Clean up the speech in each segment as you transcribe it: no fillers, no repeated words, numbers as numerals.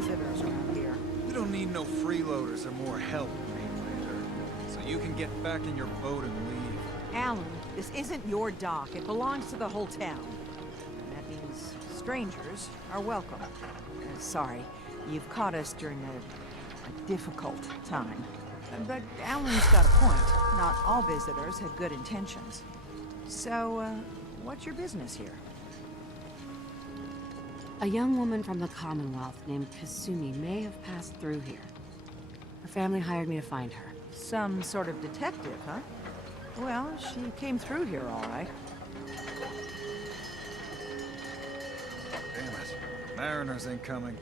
visitors around here. We don't need no freeloaders or more help, Mainlander. So you can get back in your boat and leave. Alan, this isn't your dock. It belongs to the whole town. And that means strangers are welcome. Sorry, you've caught us during a difficult time. But Alan's got a point. Not all visitors have good intentions. So, what's your business here? A young woman from the Commonwealth named Kasumi may have passed through here. Her family hired me to find her. Some sort of detective, huh? Well, she came through here all right. Damn it. Mariners incoming.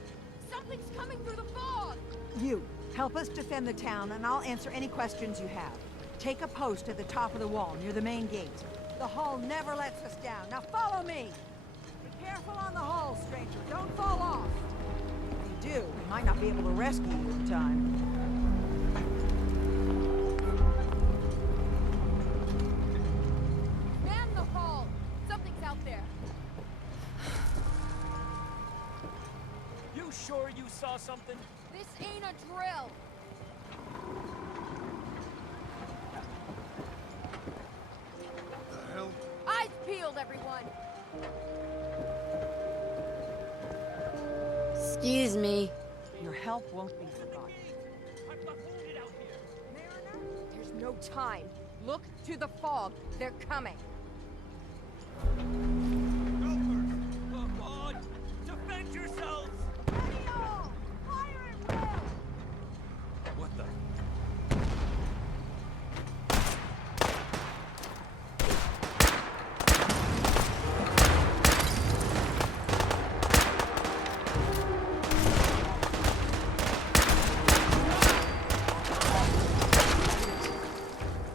Something's coming through the fog! You, help us defend the town, and I'll answer any questions you have. Take a post at the top of the wall, near the main gate. The hull never lets us down. Now follow me! Be careful on the hull, stranger. Don't fall off. If you do, we might not be able to rescue you in time. Man the hull! Something's out there. You sure you saw something? This ain't a drill. The hell? Eyes peeled, everyone! Excuse me. Your help won't be forgotten. I've got wounded out here. Mariner? There's no time. Look to the fog. They're coming. Come on! Defend yourselves! Ready all! Fire at will! What the?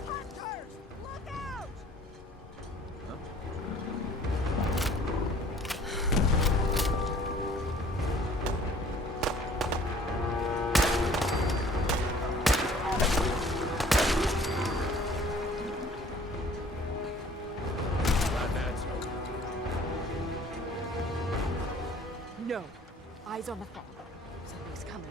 Hunters! Look out! No. Eyes on the fog. Something's coming.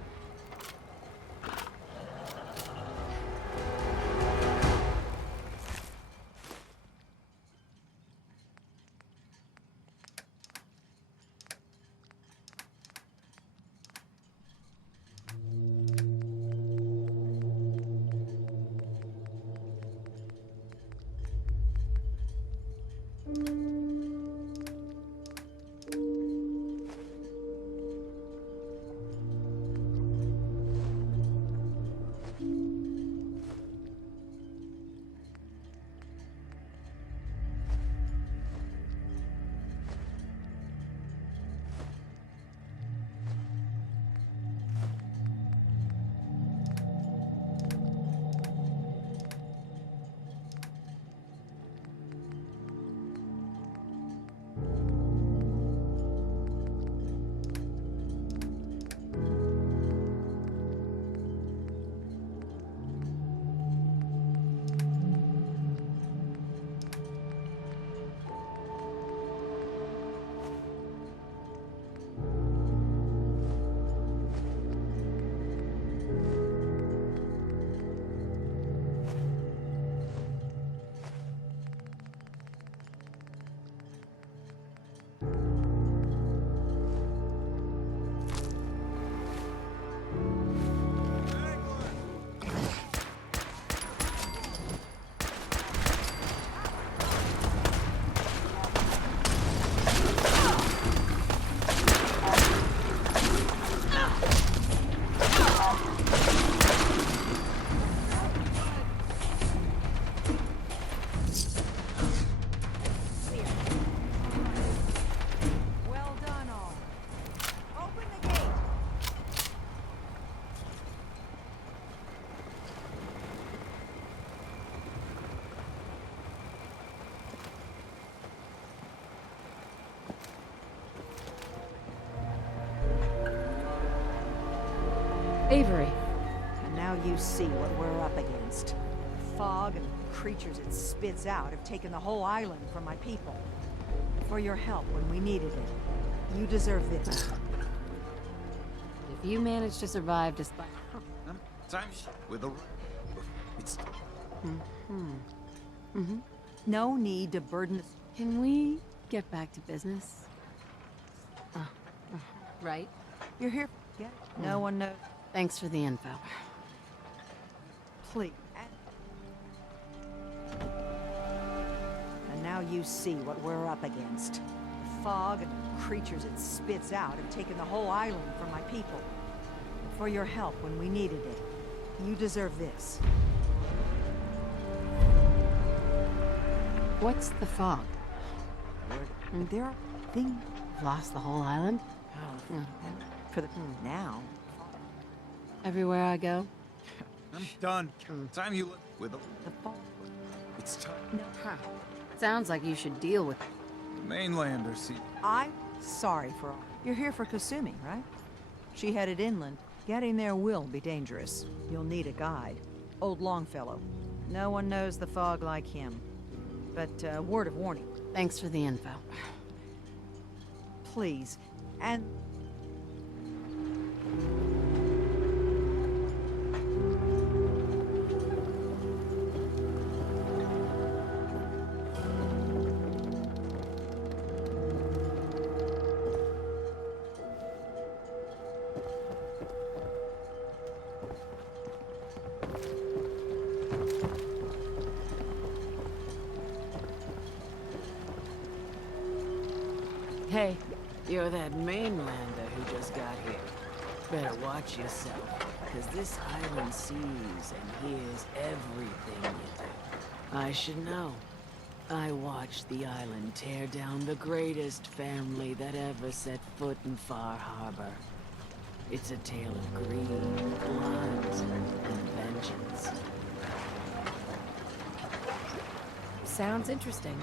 Well done, all. Open the gate. Avery. And now you see what we're up against. Fog and the creatures it spits out have taken the whole island from my people. For your help when we needed it. You deserve this. If You managed to survive despite... Time with a... It's... No need to burden us. Can we get back to business? Right? You're here. Get it? No one knows. Thanks for the info. Please. And now you see what we're up against. The fog and the creatures it spits out have taken the whole island from my people. For your help when we needed it. You deserve this. What's the fog? There are things Lost the whole island? for the now. Everywhere I go? I'm done. Time you... With a... The fog. It's time. No. Sounds like you should deal with it. Mainlanders, see... I'm sorry for all. You're here for Kasumi, right? She headed inland. Getting there will be dangerous. You'll need a guide. Old Longfellow. No one knows the fog like him. But, word of warning. Thanks for the info. Please. And... Hey, you're that mainlander who just got here. Better watch yourself, because this island sees and hears everything you do. I should know. I watched the island tear down the greatest family that ever set foot in Far Harbor. It's a tale of greed, blood, and vengeance. Sounds interesting.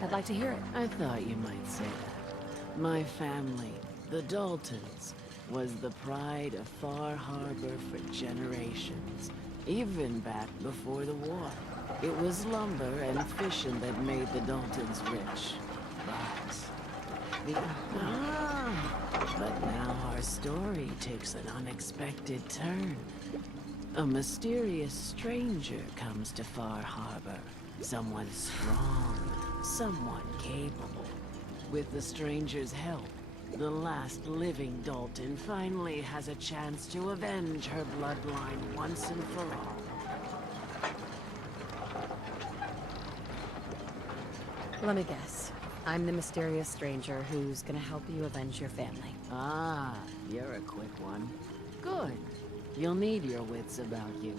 I'd like to hear it. I thought you might say that. My family, the Daltons, was the pride of Far Harbor for generations, even back before the war. It was lumber and fishing that made the Daltons rich. But now our story takes an unexpected turn. A mysterious stranger comes to Far Harbor. Someone strong, someone capable. With the stranger's help, the last living Dalton finally has a chance to avenge her bloodline once and for all. Let me guess. I'm the mysterious stranger who's gonna help you avenge your family. Ah, you're a quick one. Good. You'll need your wits about you,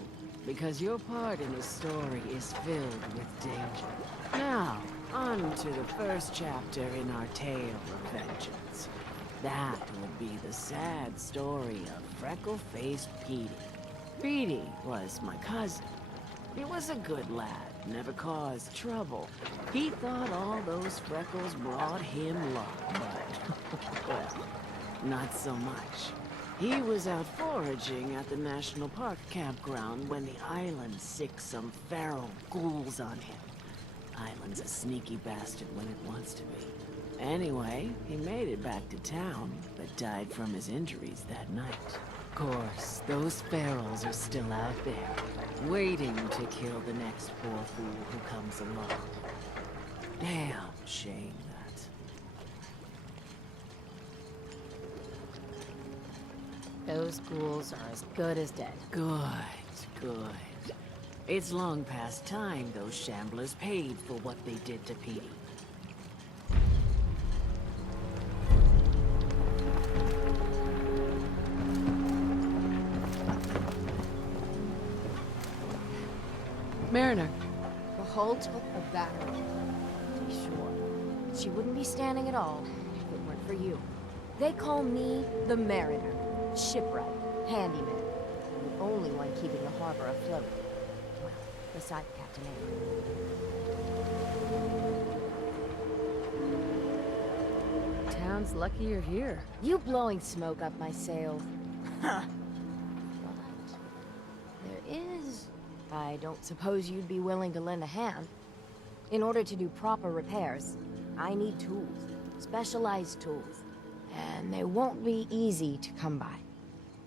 because your part in the story is filled with danger. Now, on to the first chapter in our tale of vengeance. That would be the sad story of freckle-faced Petey. Petey was my cousin. He was a good lad, never caused trouble. He thought all those freckles brought him luck, but, well, not so much. He was out foraging at the National Park campground when the island sicked some feral ghouls on him. Island's a sneaky bastard when it wants to be. Anyway, he made it back to town, but died from his injuries that night. Of course, those ferals are still out there, waiting to kill the next poor fool who comes along. Damn shame that. Those ghouls are as good as dead. Good, good. It's long past time those shamblers paid for what they did to Petey. Mariner. Behold of that. To be sure. She wouldn't be standing at all if it weren't for you. They call me the Mariner. Shipwright, handyman. I'm the only one keeping the harbor afloat. Well, besides Captain Avery. Town's lucky you're here. You blowing smoke up my sails. Huh. But there is... I don't suppose you'd be willing to lend a hand. In order to do proper repairs, I need tools. Specialized tools. And they won't be easy to come by.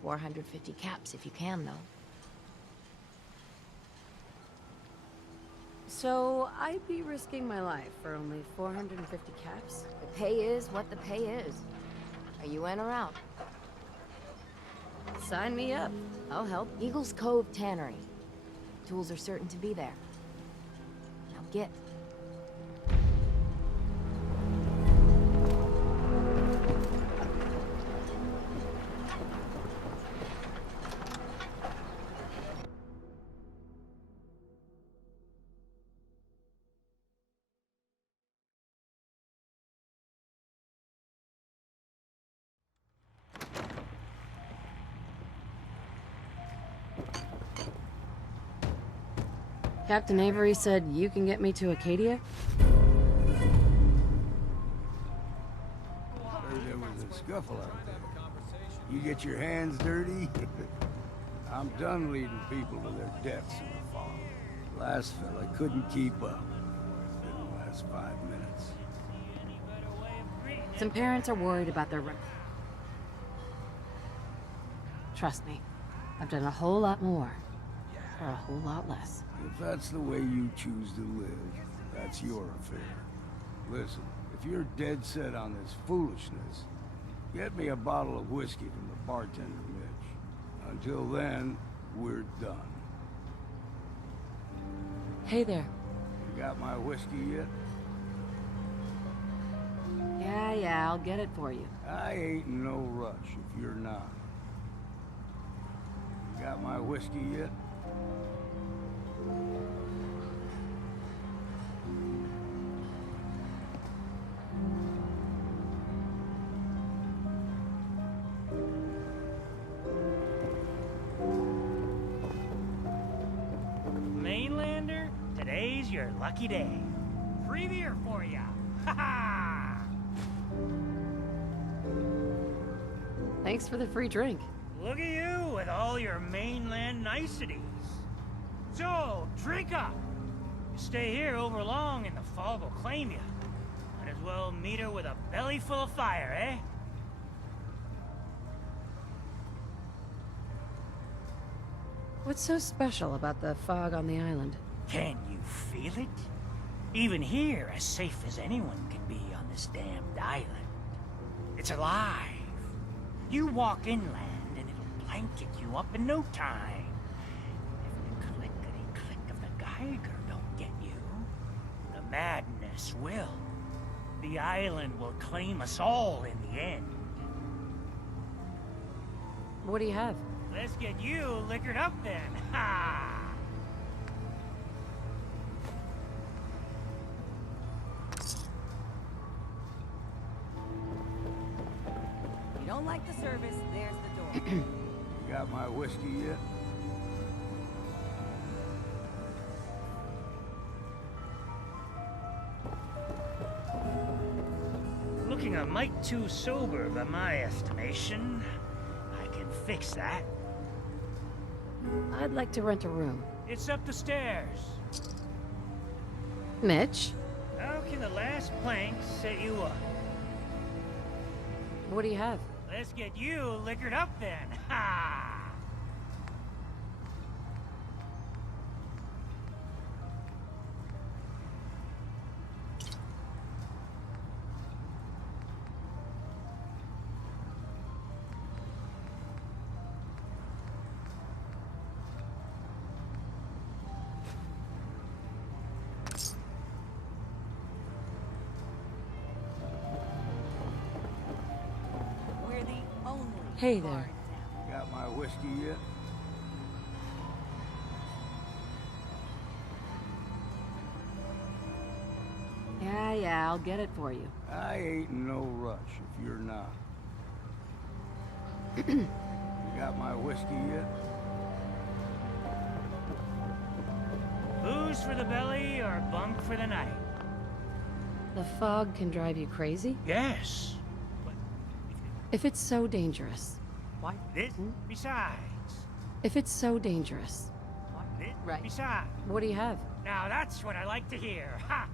450 caps if you can, though. So I'd be risking my life for only 450 caps? The pay is what the pay is. Are you in or out? Sign me up. I'll help. Eagles Cove Tannery. Tools are certain to be there. Now get. Captain Avery said you can get me to Acadia? Heard there was a scuffle out there. You get your hands dirty? I'm done leading people to their deaths in the fog. Last fella couldn't keep up. Didn't last 5 minutes. Some parents are worried about their Trust me, I've done a whole lot more for a whole lot less. If that's the way you choose to live, that's your affair. Listen, if you're dead set on this foolishness, get me a bottle of whiskey from the bartender, Mitch. Until then, we're done. Hey there. You got my whiskey yet? Yeah, I'll get it for you. I ain't in no rush if you're not. You got my whiskey yet? Mainlander, today's your lucky day. Free beer for ya. Ha ha! Thanks for the free drink. Look at you with all your mainland niceties. So, drink up. You stay here over long and the fog will claim you. Might as well meet her with a belly full of fire, eh? What's so special about the fog on the island? Can you feel it? Even here, as safe as anyone can be on this damned island. It's alive. You walk inland and it'll blanket you up in no time. If the clickety-click of the Geiger don't get you, the madness will. The island will claim us all in the end. What do you have? Let's get you liquored up then. Ha! You don't like the service, there's the door. You got my whiskey yet? Looking a mite too sober by my estimation. I can fix that. I'd like to rent a room. It's up the stairs. Mitch, How can the last plank set you up? what do you have? Let's get you liquored up then. Ha! We're the only Hey bar there. in town. You got my whiskey yet? Yeah, I'll get it for you. I ain't in no rush if you're not. You got my whiskey yet? Booze for the belly or bunk for the night? The fog can drive you crazy? Yes. If it's so dangerous. What? This? Besides. If it's so dangerous. What? This? Right. Besides. What do you have? Now that's what I like to hear. Ha!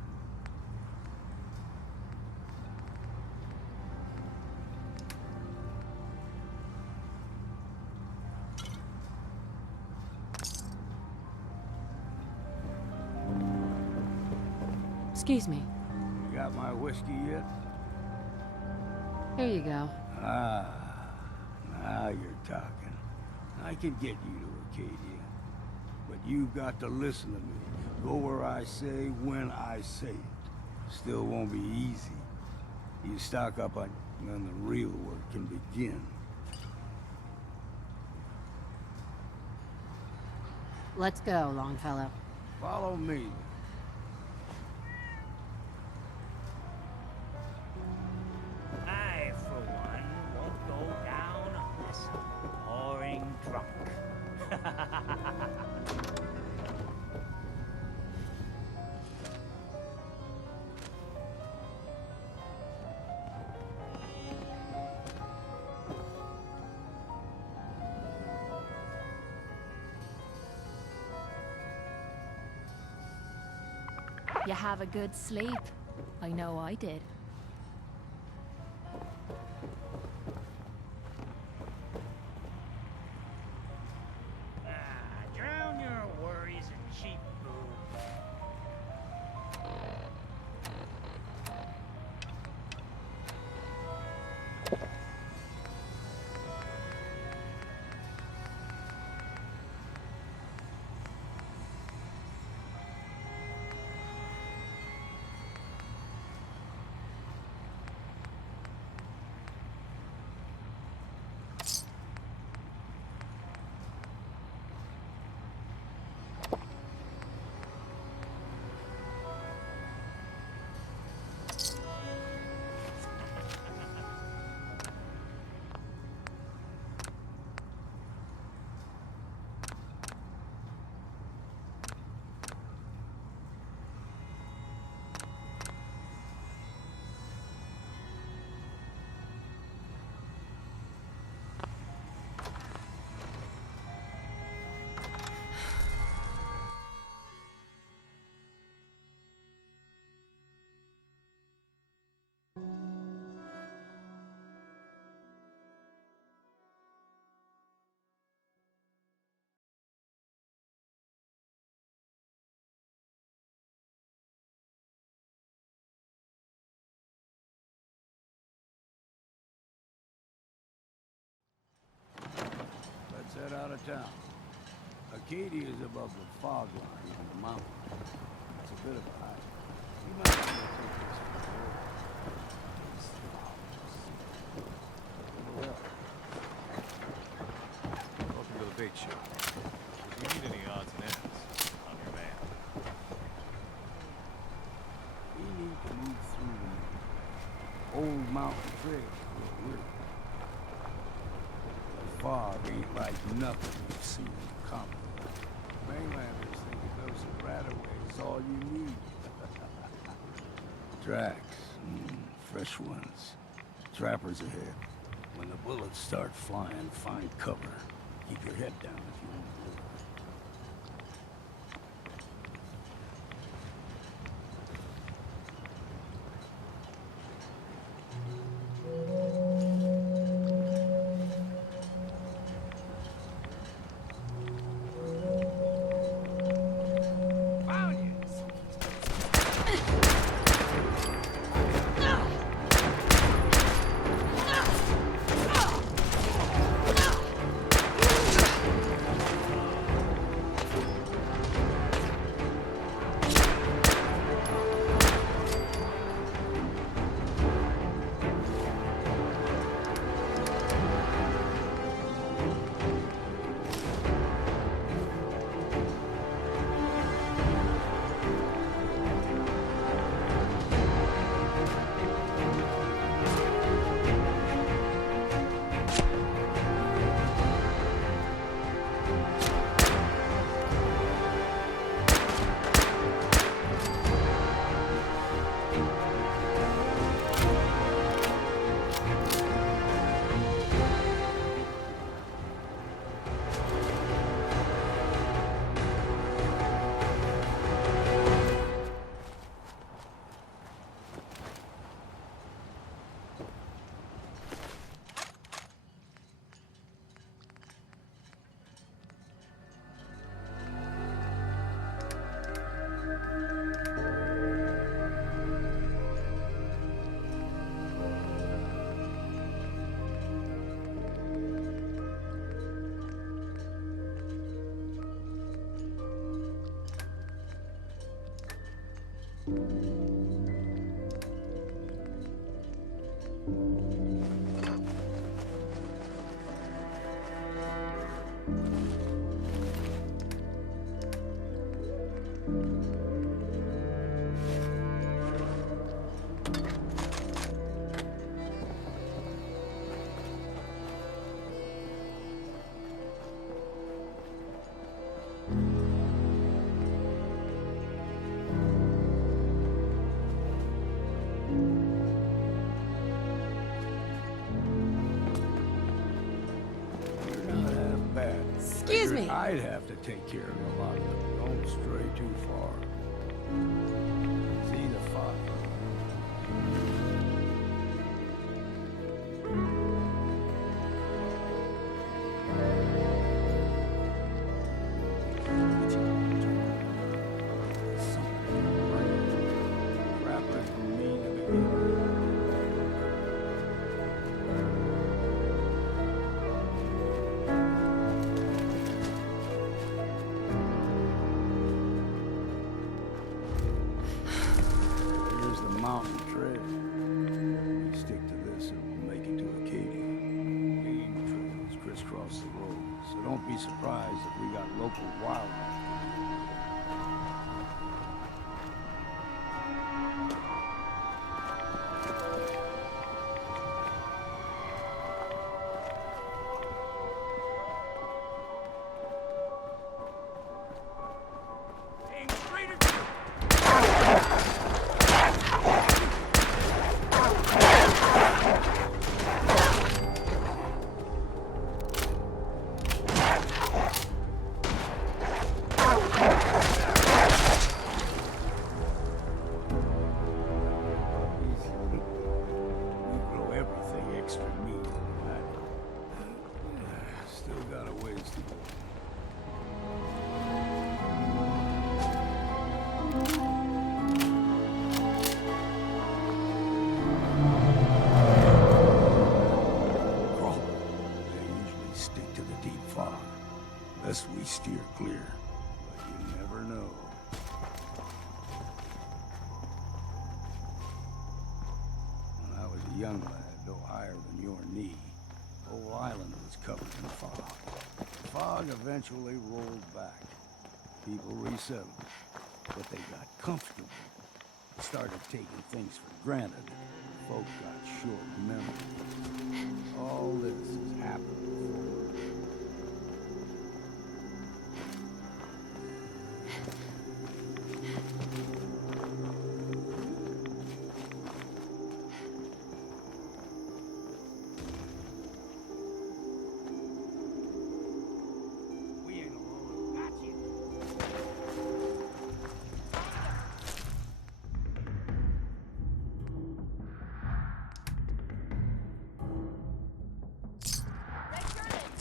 Excuse me. You got my whiskey yet? Here you go. Ah, now you're talking. I can get you to Acadia. But you've got to listen to me. Go where I say, when I say it. Still won't be easy. You stock up on, then the real work can begin. Let's go, Longfellow. Follow me. I, for one, won't go down unless I'm pouring drunk. You have a good sleep. I know I did. Drown your worries in cheap booze. Let's head out of town. Acadia is above the fog line in the mountains. It's a bit of a hike. You might want to take this for Welcome to the bait shop. If you need any odds and ends, I'm your man. We need to move through the old mountain trail. We're the fog ain't like nothing we've seen in the common. Mainlanders think that those rataways is all you need. Tracks, fresh ones. Trappers ahead. When the bullets start flying, find cover. Keep your head down if you want to live. You're not half bad. Excuse Figured me. I'd have to take care of a lot of it. Don't stray too far. See the fog. Crap like me to begin with. Here's the mountain trail. We stick to this and we'll make it to Acadia. Game trails crisscross the road, so don't be surprised if we got local wildlife. We grow everything extra meat. Still got a ways to go. Crawl. They usually stick to the deep fog. Lest we steer clear. But you never know. When I was a young lad, no higher than your knee, the whole island was covered in fog. The fog eventually rolled back. People resettled, but they got comfortable. Started taking things for granted. Folk got short memory. All this has happened before. We ain't alone. Gotcha.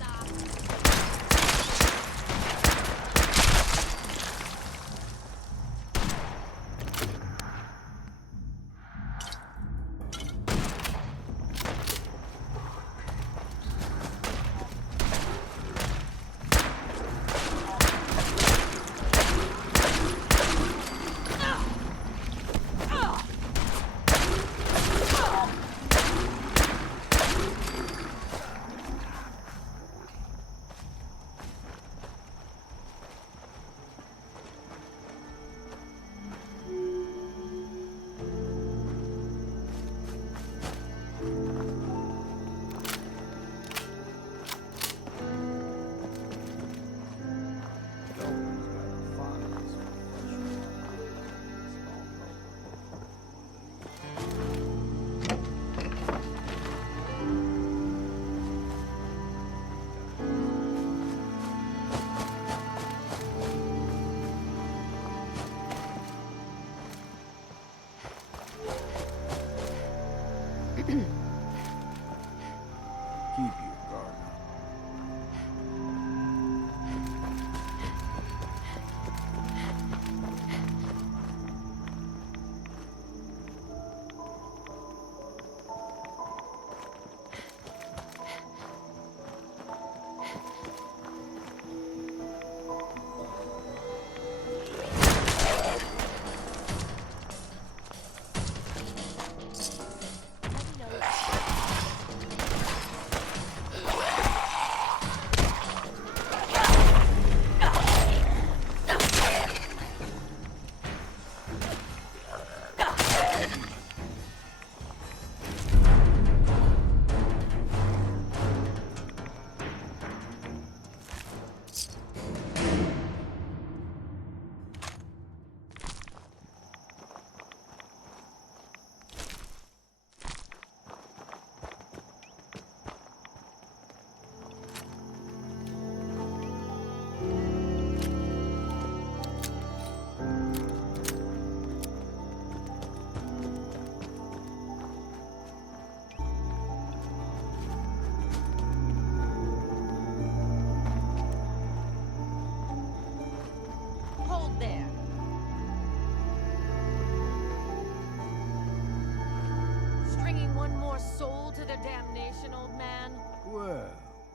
one more soul to their damnation, old man? Well,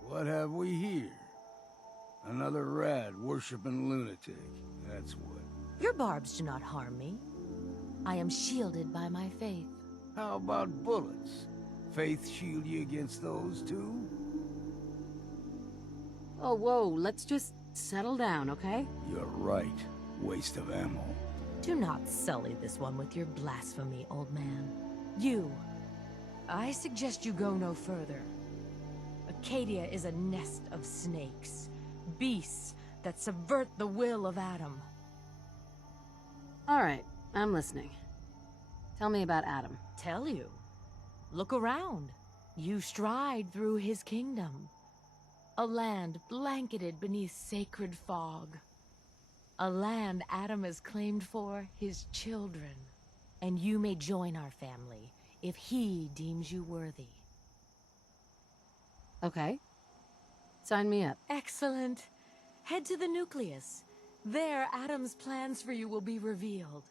what have we here? Another rad worshipping lunatic, that's what. Your barbs do not harm me. I am shielded by my faith. How about bullets? Faith shield you against those too? Oh, whoa, let's just settle down, okay? You're right. Waste of ammo. Do not sully this one with your blasphemy, old man. You. I suggest you go no further. Acadia is a nest of snakes. Beasts that subvert the will of Adam. All right, I'm listening. Tell me about Adam. Tell you. Look around. You stride through his kingdom. A land blanketed beneath sacred fog. A land Adam has claimed for his children. And you may join our family if he deems you worthy. Okay. Sign me up. Excellent. Head to the nucleus. There, Adam's plans for you will be revealed.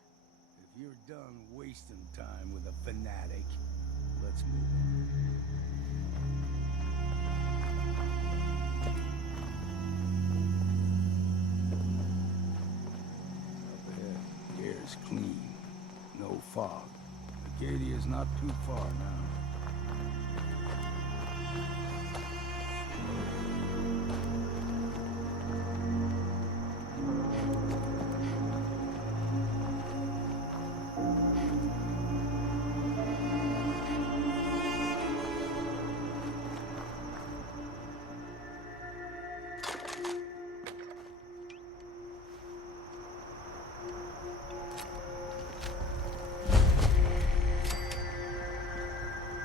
If you're done wasting time with a fanatic, let's move on. Up ahead, air's clean. No fog. Acadia's not too far now.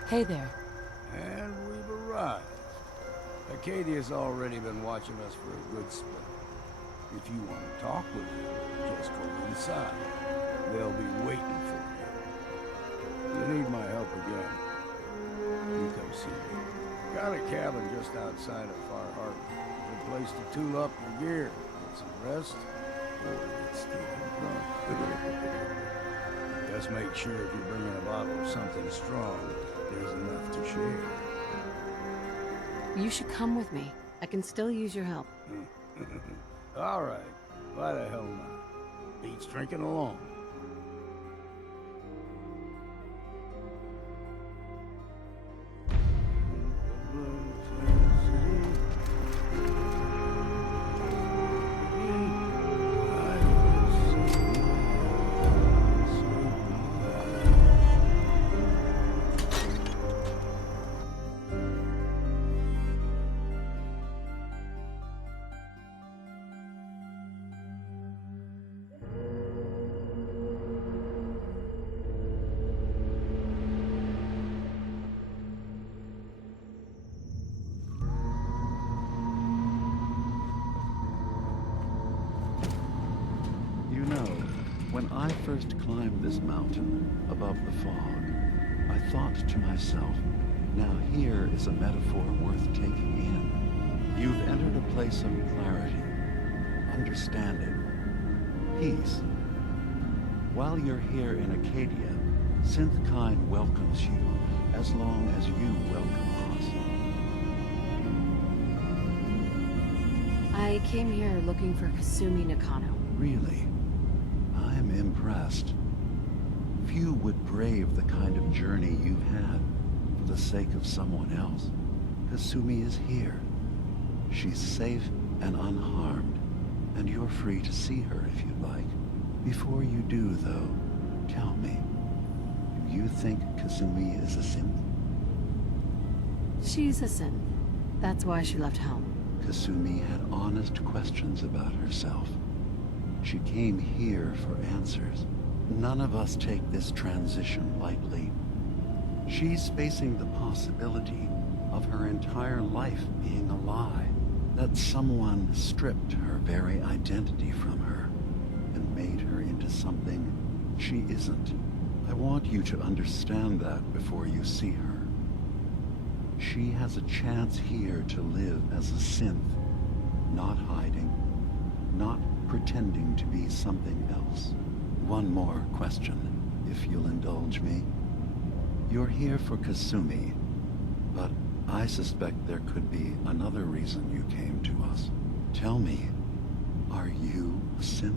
Hey there. And we've arrived. Acadia's already been watching us for a good spell. If you want to talk with them, just go inside. They'll be waiting for you. You need my help again, you come see me. Got a cabin just outside of Far Harbor. Good place to tool up your gear, get some rest, or get stealing drunk. Just make sure if you're bringing a bottle of something strong, there's enough to share. You should come with me. I can still use your help. All right. Why the hell not? Beats drinking alone. When I first climbed this mountain above the fog, I thought to myself, now here is a metaphor worth taking in. You've entered a place of clarity, understanding, peace. While you're here in Acadia, Synthkind welcomes you as long as you welcome us. I came here looking for Kasumi Nakano. Really? I'm impressed. Few would brave the kind of journey you've had for the sake of someone else. Kasumi is here. She's safe and unharmed, and you're free to see her if you'd like. Before you do, though, tell me, do you think Kasumi is a synth? She's a synth. That's why she left home. Kasumi had honest questions about herself. She came here for answers. None of us take this transition lightly. She's facing the possibility of her entire life being a lie, that someone stripped her very identity from her and made her into something she isn't. I want you to understand that before you see her. She has a chance here to live as a synth, not hiding, not pretending to be something else. One more question, if you'll indulge me. You're here for Kasumi, but I suspect there could be another reason you came to us. Tell me, are you a synth?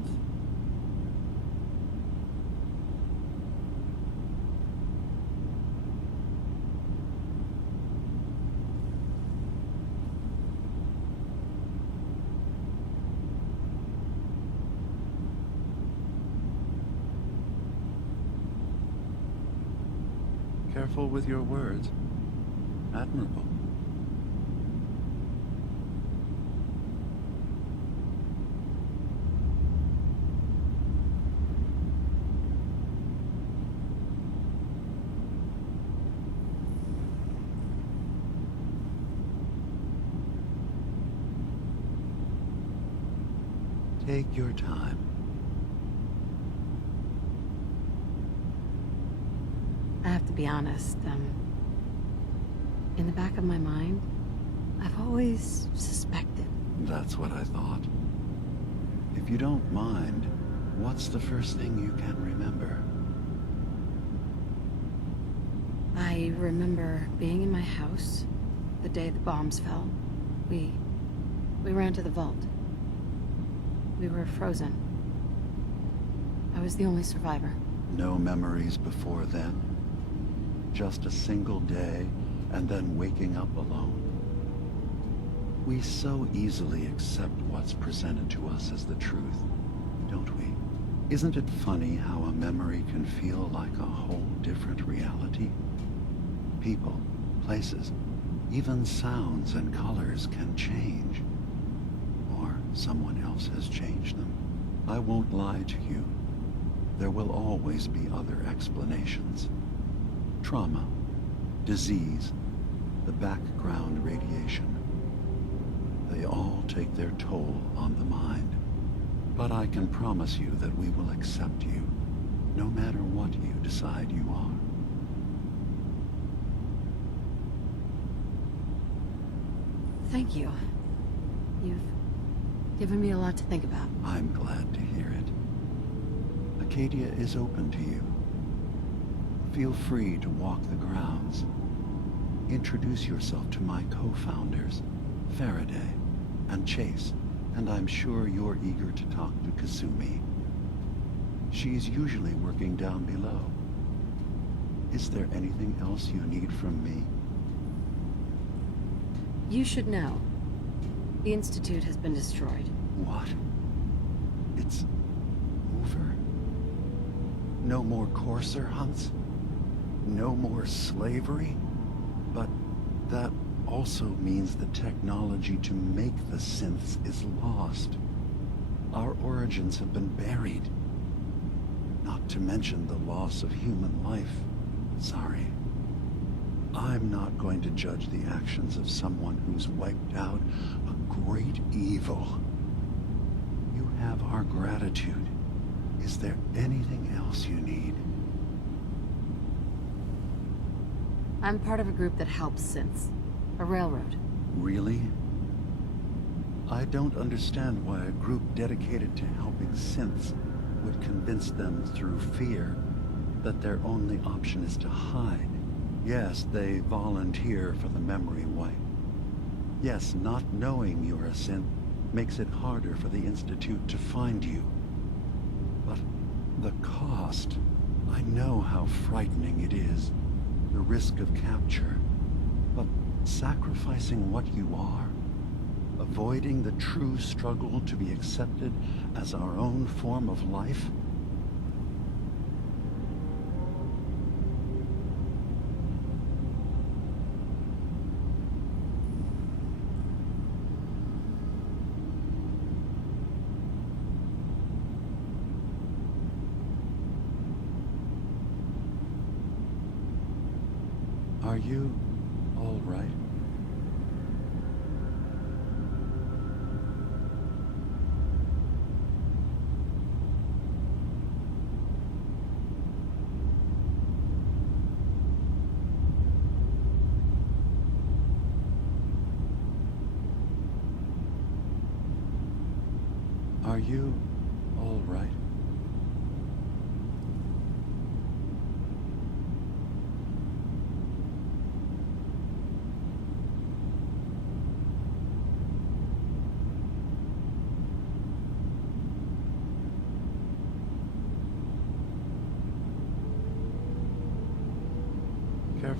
Careful with your words. Admirable. Take your time. I have to be honest, in the back of my mind, I've always suspected. That's what I thought. If you don't mind, what's the first thing you can remember? I remember being in my house the day the bombs fell. We ran to the vault. We were frozen. I was the only survivor. No memories before then? Just a single day, and then waking up alone? We so easily accept what's presented to us as the truth, don't we? Isn't it funny how a memory can feel like a whole different reality? People, places, even sounds and colors can change. Or someone else has changed them. I won't lie to you. There will always be other explanations. Trauma, disease, the background radiation. They all take their toll on the mind. But I can promise you that we will accept you, no matter what you decide you are. Thank you. You've given me a lot to think about. I'm glad to hear it. Acadia is open to you. Feel free to walk the grounds. Introduce yourself to my co-founders, Faraday and Chase, and I'm sure you're eager to talk to Kasumi. She's usually working down below. Is there anything else you need from me? You should know. The Institute has been destroyed. What? It's over? No more courser hunts? No more slavery? But that also means the technology to make the synths is lost. Our origins have been buried. Not to mention the loss of human life. Sorry. I'm not going to judge the actions of someone who's wiped out a great evil. You have our gratitude. Is there anything else you need? I'm part of a group that helps synths. A railroad. Really? I don't understand why a group dedicated to helping synths would convince them through fear that their only option is to hide. Yes, they volunteer for the memory wipe. Yes, not knowing you're a synth makes it harder for the Institute to find you. But the cost, I know how frightening it is. The risk of capture. But sacrificing what you are, avoiding the true struggle to be accepted as our own form of life? Are you all right? Are you all right?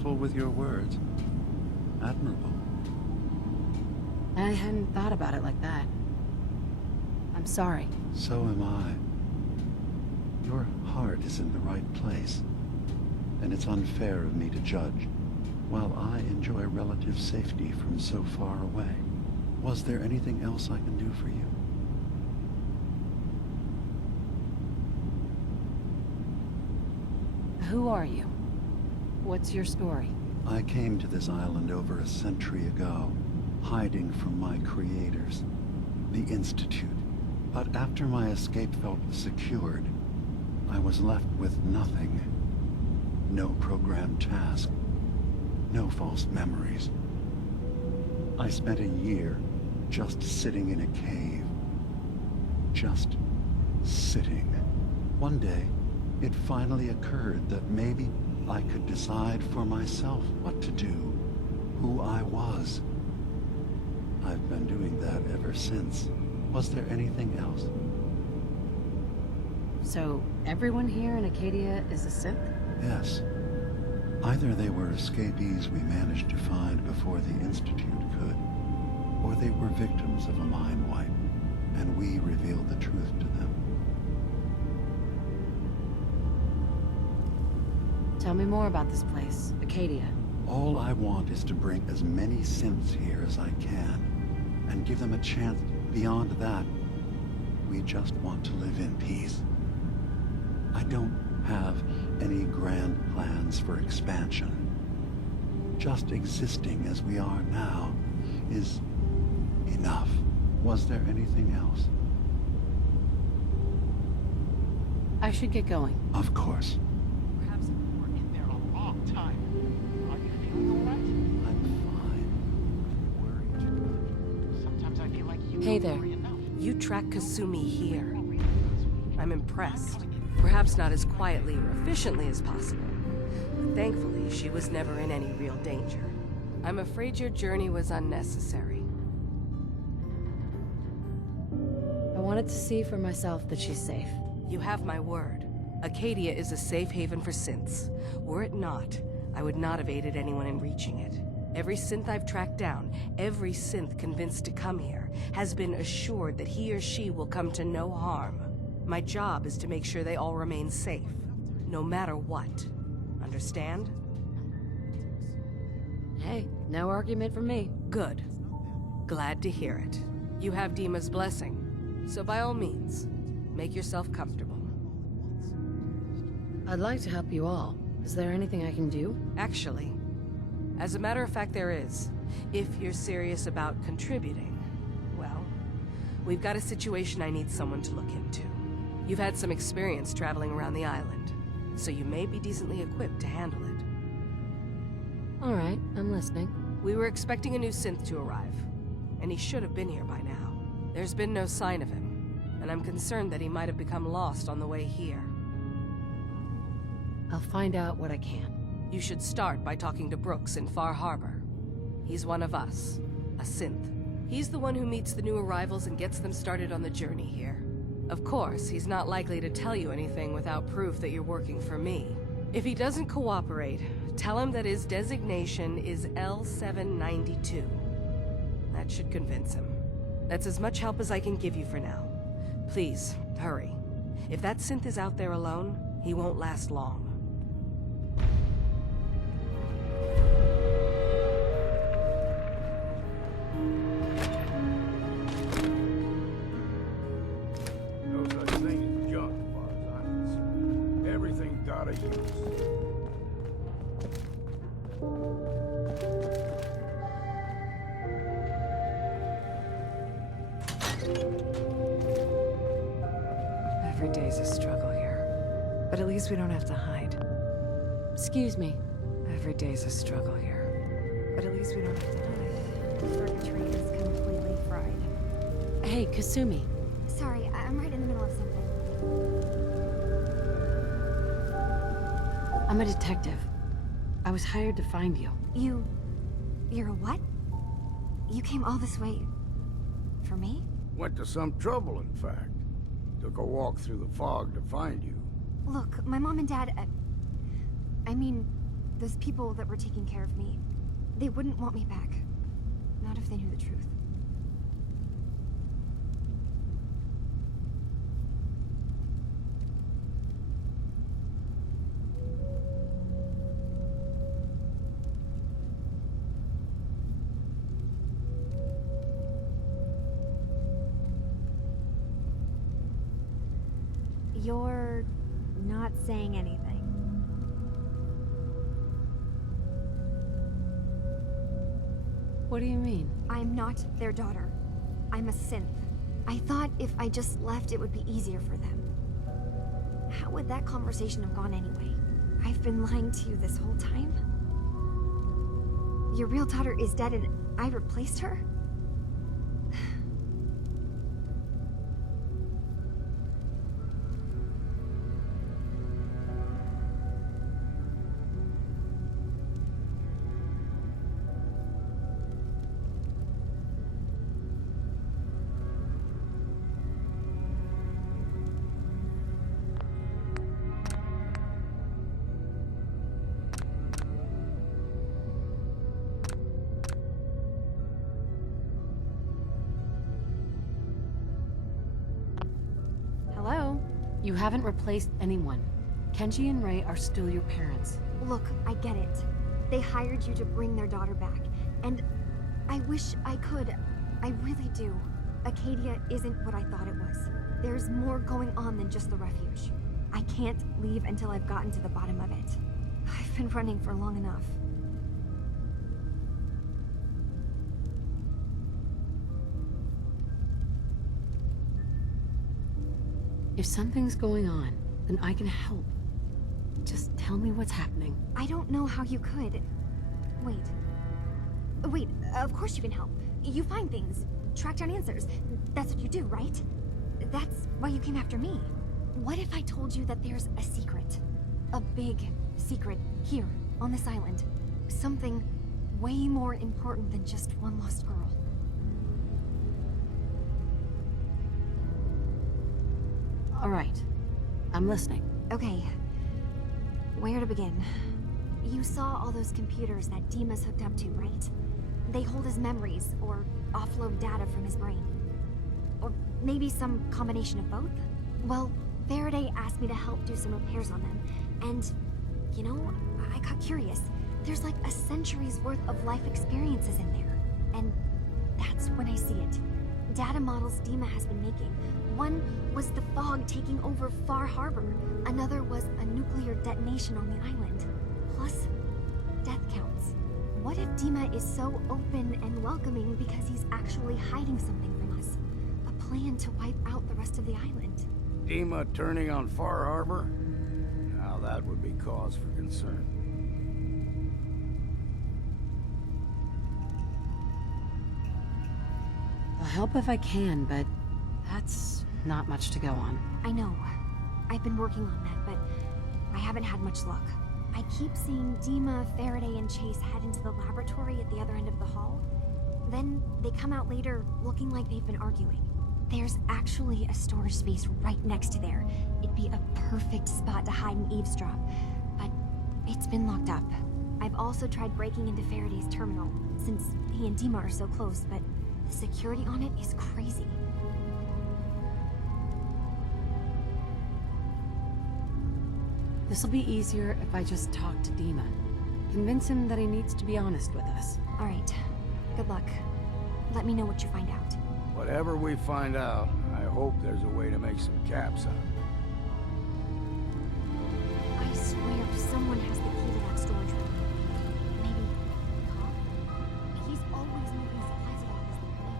careful with your words. Admirable. I hadn't thought about it like that. I'm sorry. So am I. Your heart is in the right place, and it's unfair of me to judge, while I enjoy relative safety from so far away. Was there anything else I can do for you? Who are you? What's your story? I came to this island over a century ago, hiding from my creators, the Institute. But after my escape felt secured, I was left with nothing. No programmed task. No false memories. I spent a year just sitting in a cave. Just sitting. One day, it finally occurred that maybe I could decide for myself what to do, who I was. I've been doing that ever since. Was there anything else? So, everyone here in Acadia is a Sith? Yes. Either they were escapees we managed to find before the Institute could, or they were victims of a mind wipe, and we revealed the truth to them. Tell me more about this place, Acadia. All I want is to bring as many synths here as I can, and give them a chance. Beyond that, we just want to live in peace. I don't have any grand plans for expansion. Just existing as we are now is enough. Was there anything else? I should get going. Of course. Perhaps we were in there a long time. Are you feeling all right? I'm fine. Worried too much. Sometimes I feel like you Hey don't there. worry enough. You track Kasumi here. I'm impressed. Perhaps not as quietly or efficiently as possible. But thankfully, she was never in any real danger. I'm afraid your journey was unnecessary. I wanted to see for myself that she's safe. You have my word. Acadia is a safe haven for synths. Were it not, I would not have aided anyone in reaching it. Every synth I've tracked down, every synth convinced to come here, has been assured that he or she will come to no harm. My job is to make sure they all remain safe, no matter what. Understand? Hey, no argument from me. Good. Glad to hear it. You have Dima's blessing, so by all means, make yourself comfortable. I'd like to help you all. Is there anything I can do? Actually, as a matter of fact, there is. If you're serious about contributing, well, we've got a situation I need someone to look into. You've had some experience traveling around the island, so you may be decently equipped to handle it. All right, I'm listening. We were expecting a new synth to arrive, and he should have been here by now. There's been no sign of him, and I'm concerned that he might have become lost on the way here. I'll find out what I can. You should start by talking to Brooks in Far Harbor. He's one of us, a synth. He's the one who meets the new arrivals and gets them started on the journey here. Of course, he's not likely to tell you anything without proof that you're working for me. If he doesn't cooperate, tell him that his designation is L792. That should convince him. That's as much help as I can give you for now. Please, hurry. If that synth is out there alone, he won't last long. No such thing as junk, as far as I'm concerned. Everything got a use. Every day's a struggle here. But at least we don't have to hide. Excuse me. Every day's a struggle here. But at least we don't have to hide. Circuitry is completely fried. Hey, Kasumi. Sorry, I'm right in the middle of something. I'm a detective. I was hired to find you. You're a what? You came all this way... for me? Went to some trouble, in fact. Took a walk through the fog to find you. Look, my mom and dad... I mean, those people that were taking care of me, they wouldn't want me back. Not if they knew the truth. You're not saying anything. What do you mean? I'm not their daughter. I'm a synth. I thought if I just left, it would be easier for them. How would that conversation have gone anyway? I've been lying to you this whole time? Your real daughter is dead and I replaced her? Hello? You haven't replaced anyone. Kenji and Ray are still your parents. Look, I get it. They hired you to bring their daughter back, and I wish I could. I really do. Acadia isn't what I thought it was. There's more going on than just the refuge. I can't leave until I've gotten to the bottom of it. I've been running for long enough. If something's going on, then I can help. Just tell me what's happening. I don't know how you could. Wait, of course you can help. You find things, track down answers. That's what you do, right? That's why you came after me. What if I told you that there's a secret? A big secret here, on this island. Something way more important than just one lost girl. All right. I'm listening. Okay. Where to begin? You saw all those computers that Dima's hooked up to, right? They hold his memories, or offload data from his brain. Or maybe some combination of both? Well, Faraday asked me to help do some repairs on them. And, you know, I got curious. There's like a century's worth of life experiences in there. And that's when I see it. Data models Dima has been making. One was the fog taking over Far Harbor. Another was a nuclear detonation on the island. Plus, death counts. What if Dima is so open and welcoming because he's actually hiding something from us? A plan to wipe out the rest of the island. Dima turning on Far Harbor? Now that would be cause for concern. I'll help if I can, but that's not much to go on. I know. I've been working on that, but I haven't had much luck. I keep seeing Dima, Faraday, and Chase head into the laboratory at the other end of the hall. Then they come out later looking like they've been arguing. There's actually a storage space right next to there. It'd be a perfect spot to hide and eavesdrop, but it's been locked up. I've also tried breaking into Faraday's terminal, since he and Dima are so close, but the security on it is crazy. This'll be easier if I just talk to Dima. Convince him that he needs to be honest with us. All right. Good luck. Let me know what you find out. Whatever we find out, I hope there's a way to make some caps out of it. I swear someone has the key to that storage room. Maybe Cop? He's always moving supplies around his thing.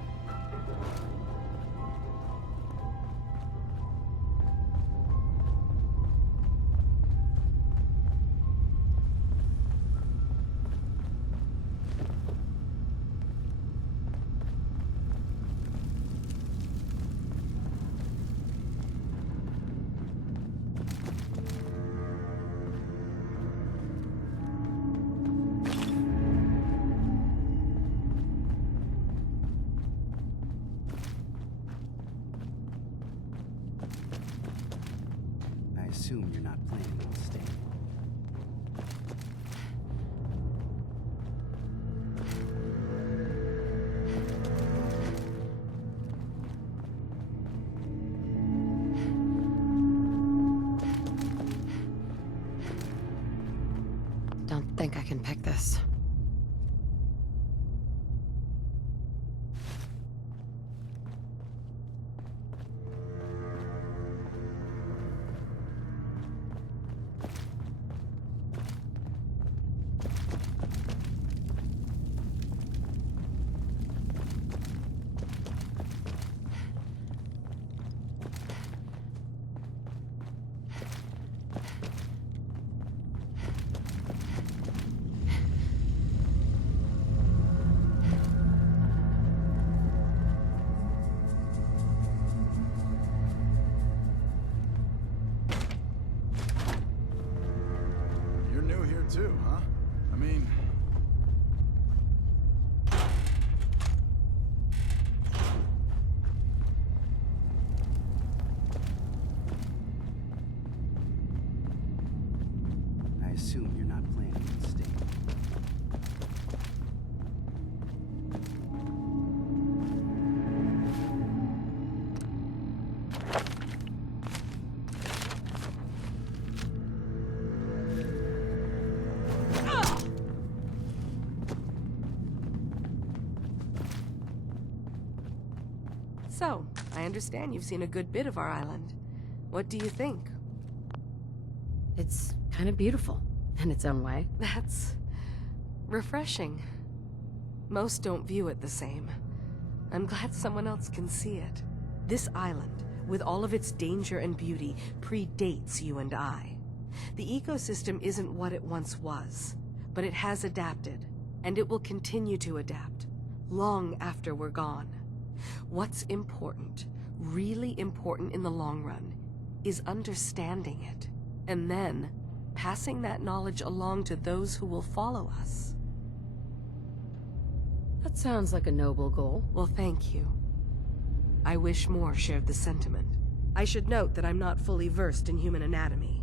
I assume you're not planning on staying. think I can pick this. You're new here too, huh? I mean... I assume you're not planning on staying. So, I understand you've seen a good bit of our island. What do you think? It's kind of beautiful, in its own way. That's... refreshing. Most don't view it the same. I'm glad someone else can see it. This island, with all of its danger and beauty, predates you and I. The ecosystem isn't what it once was, but it has adapted, and it will continue to adapt, long after we're gone. What's important, really important in the long run, is understanding it, and then passing that knowledge along to those who will follow us. That sounds like a noble goal. Well, thank you. I wish more shared the sentiment. I should note that I'm not fully versed in human anatomy,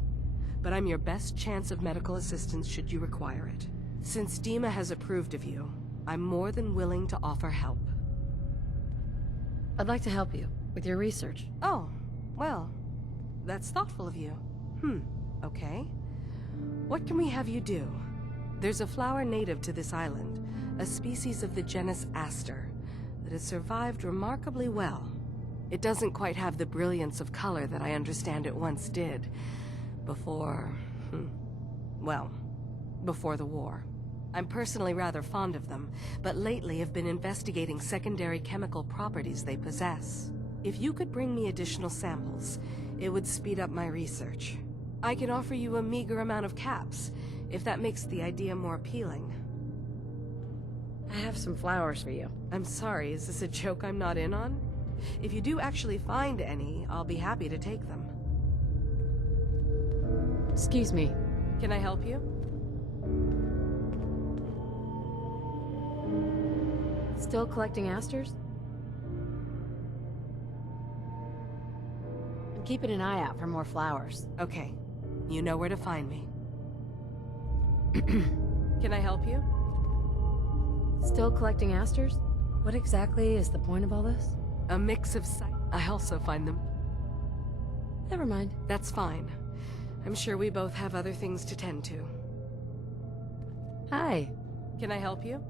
but I'm your best chance of medical assistance should you require it. Since Dima has approved of you, I'm more than willing to offer help. I'd like to help you with your research. Oh, well, that's thoughtful of you. Okay. What can we have you do? There's a flower native to this island, a species of the genus Aster, that has survived remarkably well. It doesn't quite have the brilliance of color that I understand it once did. Before the war. I'm personally rather fond of them, but lately have been investigating secondary chemical properties they possess. If you could bring me additional samples, it would speed up my research. I can offer you a meager amount of caps, if that makes the idea more appealing. I have some flowers for you. I'm sorry, is this a joke I'm not in on? If you do actually find any, I'll be happy to take them. Excuse me. Can I help you? Still collecting asters? I'm keeping an eye out for more flowers. Okay. You know where to find me. Can I help you? Still collecting asters? What exactly is the point of all this? A mix of I also find them. Never mind. That's fine. I'm sure we both have other things to tend to. Hi. Can I help you?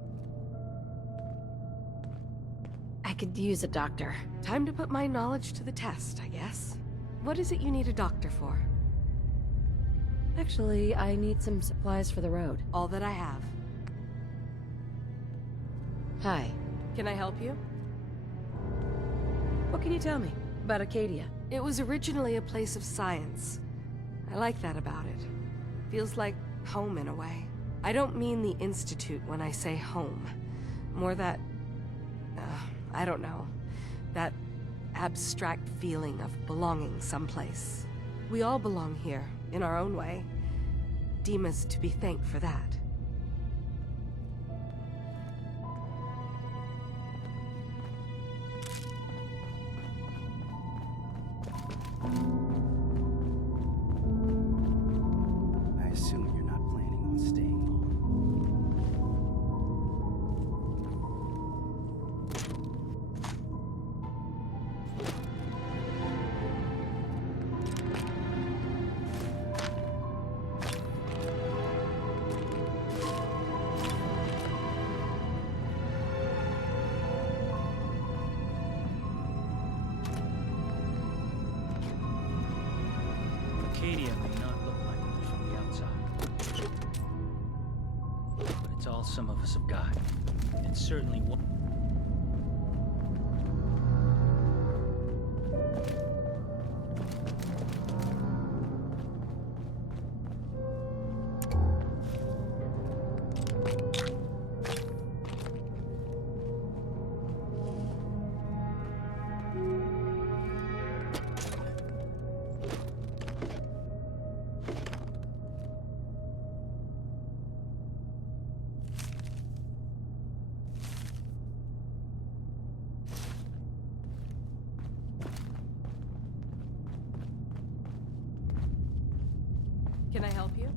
I could use a doctor. Time to put my knowledge to the test, I guess. What is it you need a doctor for? Actually, I need some supplies for the road. All that I have. Hi. Can I help you? What can you tell me about Acadia? It was originally a place of science. I like that about it. Feels like home in a way. I don't mean the Institute when I say home. More that... I don't know. That abstract feeling of belonging someplace. We all belong here, in our own way. Dima's to be thanked for that. I assume you're not planning on staying long. Arcadia may not look like much from the outside. But it's all some of us have got. It's certainly one. Can I help you?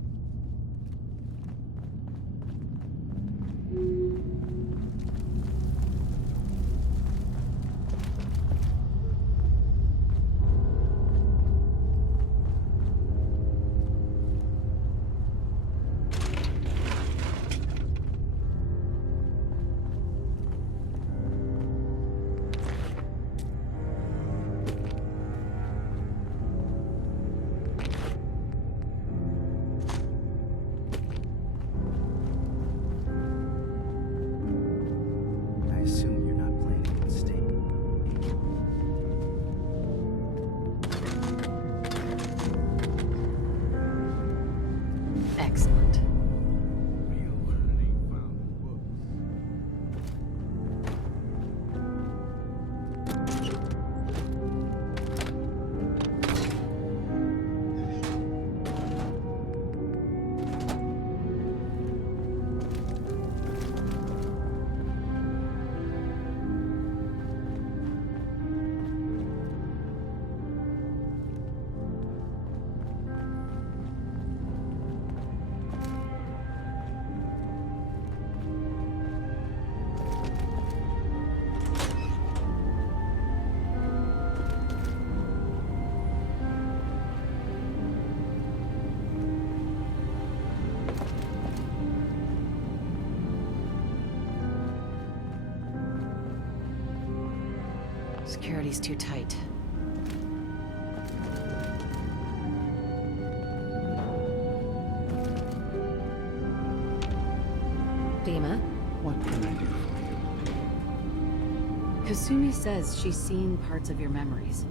I assume you're not planning on staying. Excellent. Real learning ain't found in books. Security's too tight. Dima, What can I do for you? Kasumi says she's seen parts of your memories.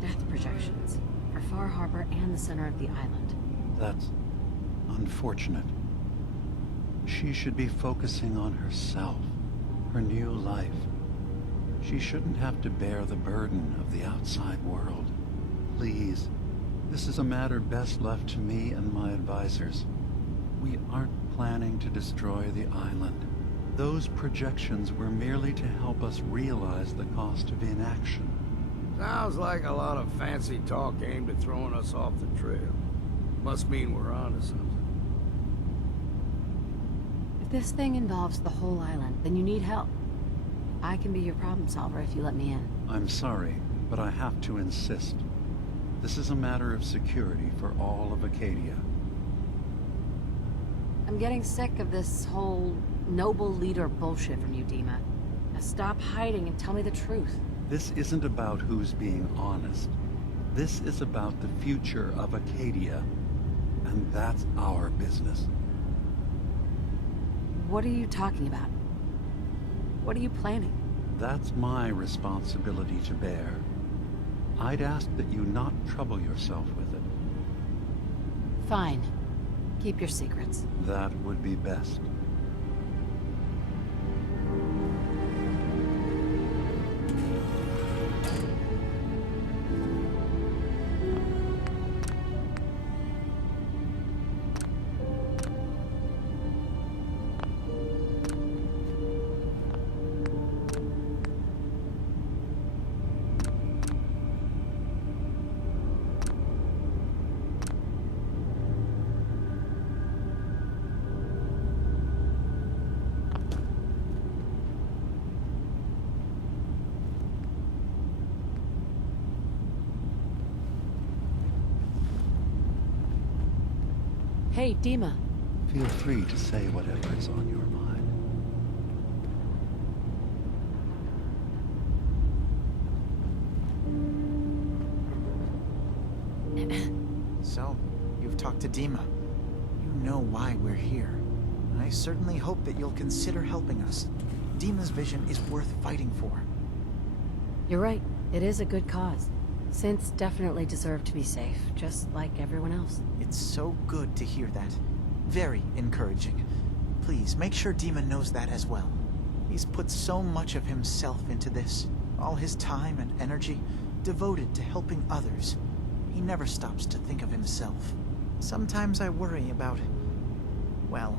Death projections. For Far Harbor and the center of the island. That's unfortunate. She should be focusing on herself, her new life. She shouldn't have to bear the burden of the outside world. Please, this is a matter best left to me and my advisors. We aren't planning to destroy the island. Those projections were merely to help us realize the cost of inaction. Sounds like a lot of fancy talk aimed at throwing us off the trail. Must mean we're onto something. If this thing involves the whole island, then you need help. I can be your problem solver if you let me in. I'm sorry, but I have to insist. This is a matter of security for all of Acadia. I'm getting sick of this whole noble leader bullshit from you, Dima. Now stop hiding and tell me the truth. This isn't about who's being honest. This is about the future of Acadia, and that's our business. What are you talking about? What are you planning? That's my responsibility to bear. I'd ask that you not trouble yourself with it. Fine. Keep your secrets. That would be best. Hey, Dima. Feel free to say whatever is on your mind. So, you've talked to Dima. You know why we're here. I certainly hope that you'll consider helping us. Dima's vision is worth fighting for. You're right. It is a good cause. Synths definitely deserve to be safe, just like everyone else. It's so good to hear that. Very encouraging. Please, make sure Dima knows that as well. He's put so much of himself into this. All his time and energy devoted to helping others. He never stops to think of himself. Sometimes I worry about... well,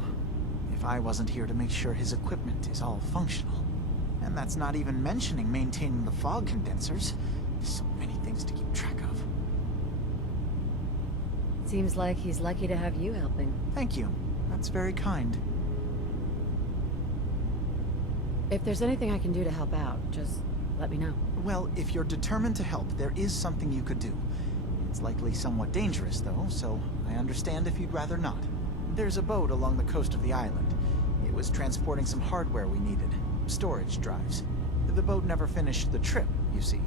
if I wasn't here to make sure his equipment is all functional. And that's not even mentioning maintaining the fog condensers. So many things to keep track of. Seems like he's lucky to have you helping. Thank you. That's very kind. If there's anything I can do to help out, just let me know. Well, if you're determined to help, there is something you could do. It's likely somewhat dangerous, though, so I understand if you'd rather not. There's a boat along the coast of the island. It was transporting some hardware we needed. Storage drives. The boat never finished the trip, you see,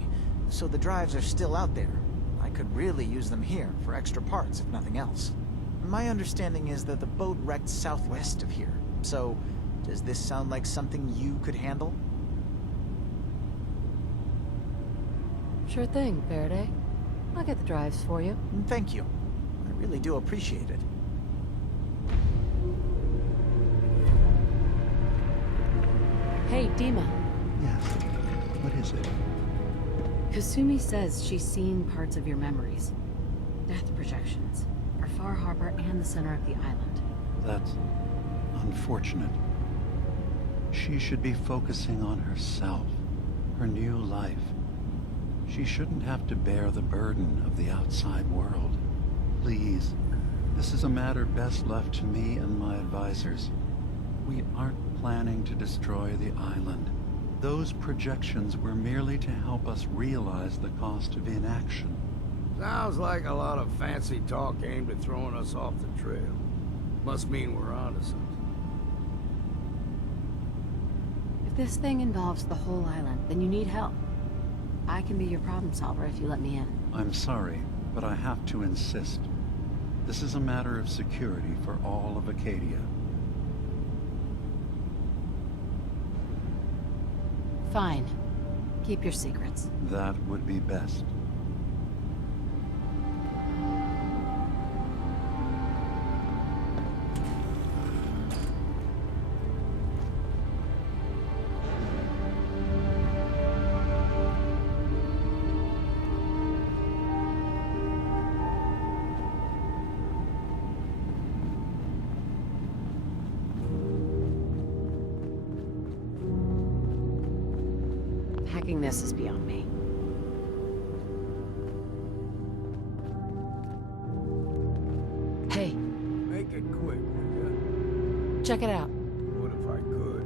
so the drives are still out there. I could really use them here for extra parts, if nothing else. My understanding is that the boat wrecked southwest of here, so does this sound like something you could handle? Sure thing, Faraday. I'll get the drives for you. Thank you. I really do appreciate it. Hey, Dima. Yes. What is it? Kasumi says she's seen parts of your memories. Death projections. For Far Harbor and the center of the island. That's unfortunate. She should be focusing on herself, her new life. She shouldn't have to bear the burden of the outside world. Please, this is a matter best left to me and my advisors. We aren't planning to destroy the island. Those projections were merely to help us realize the cost of inaction. Sounds like a lot of fancy talk aimed at throwing us off the trail. Must mean we're onto something. If this thing involves the whole island, then you need help. I can be your problem solver if you let me in. I'm sorry, but I have to insist. This is a matter of security for all of Acadia. Fine. Keep your secrets. That would be best. Hacking this is beyond me. Hey. Make it quick, will ya? Check it out. What if I could?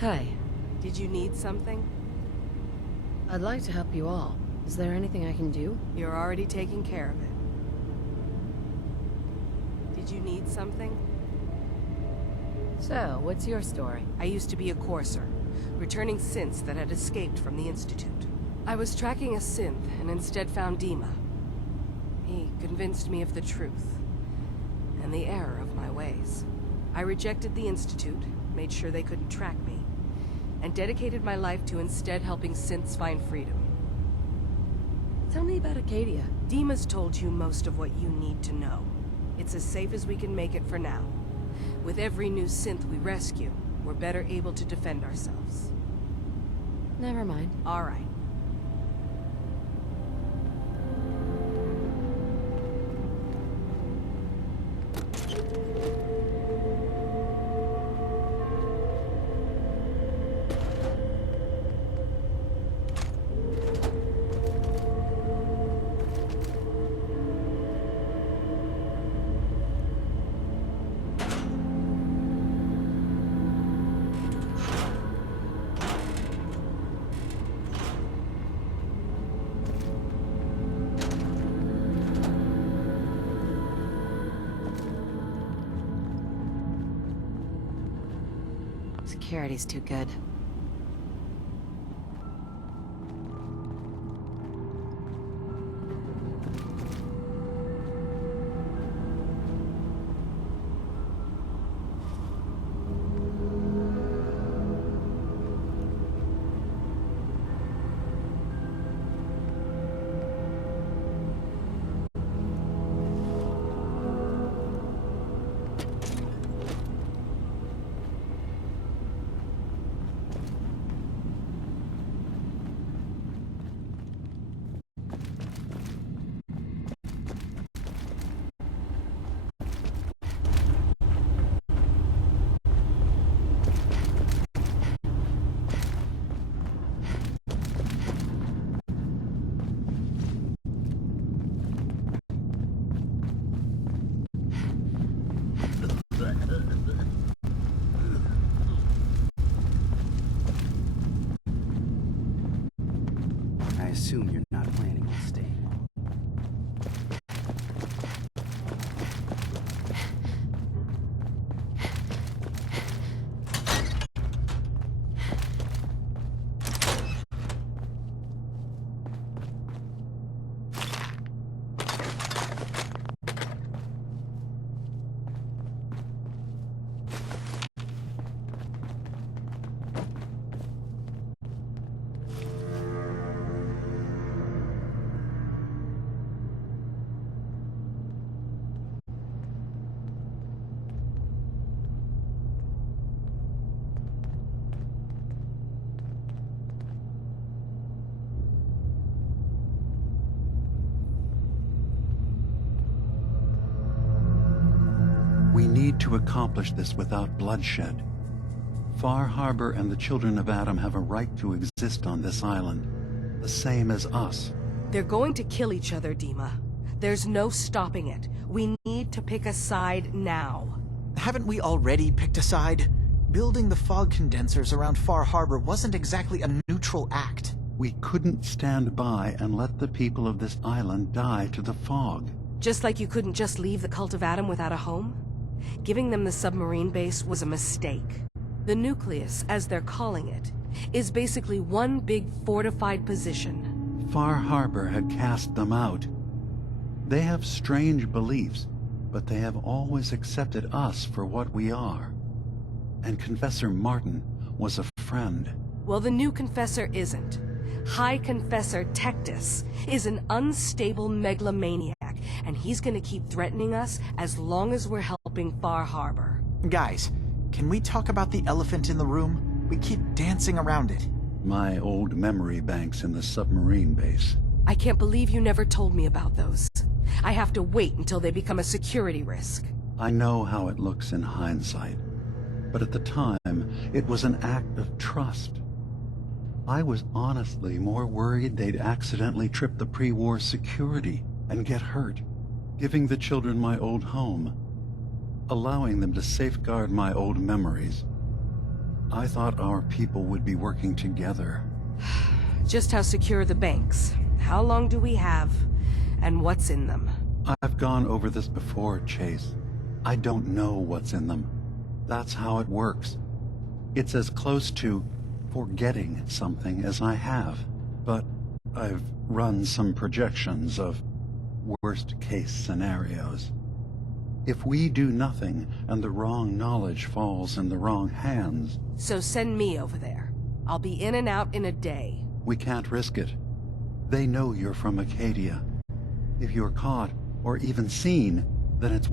Hey, Did you need something? I'd like to help you all. Is there anything I can do? You're already taking care of it. Did you need something? So, what's your story? I used to be a courser, returning synths that had escaped from the Institute. I was tracking a synth and instead found Dima. He convinced me of the truth and the error of my ways. I rejected the Institute, made sure they couldn't track me, and dedicated my life to instead helping synths find freedom. Tell me about Acadia. Dima's told you most of what you need to know. It's as safe as we can make it for now. With every new synth we rescue, we're better able to defend ourselves. Never mind. All right. Security's too good. I assume you're not planning on staying long. We need to accomplish this without bloodshed. Far Harbor and the children of Adam have a right to exist on this island, the same as us. They're going to kill each other, Dima. There's no stopping it. We need to pick a side now. Haven't we already picked a side? Building the fog condensers around Far Harbor wasn't exactly a neutral act. We couldn't stand by and let the people of this island die to the fog. Just like you couldn't just leave the Cult of Adam without a home? Giving them the submarine base was a mistake. The nucleus, as they're calling it, is basically one big fortified position. Far Harbor had cast them out. They have strange beliefs, but they have always accepted us for what we are. And Confessor Martin was a friend. Well, the new Confessor isn't. High Confessor Tectus is an unstable megalomaniac, and he's gonna keep threatening us as long as we're helping Far Harbor. Guys, can we talk about the elephant in the room? We keep dancing around it. My old memory banks in the submarine base. I can't believe you never told me about those. I have to wait until they become a security risk. I know how it looks in hindsight, but at the time, it was an act of trust. I was honestly more worried they'd accidentally trip the pre-war security and get hurt, giving the children my old home, allowing them to safeguard my old memories. I thought our people would be working together. Just how secure are the banks? How long do we have? And what's in them? I've gone over this before, Chase. I don't know what's in them. That's how it works. It's as close to forgetting something as I have. But I've run some projections of worst-case scenarios. If we do nothing and the wrong knowledge falls in the wrong hands... So send me over there. I'll be in and out in a day. We can't risk it. They know you're from Acadia. If you're caught, or even seen, then it's...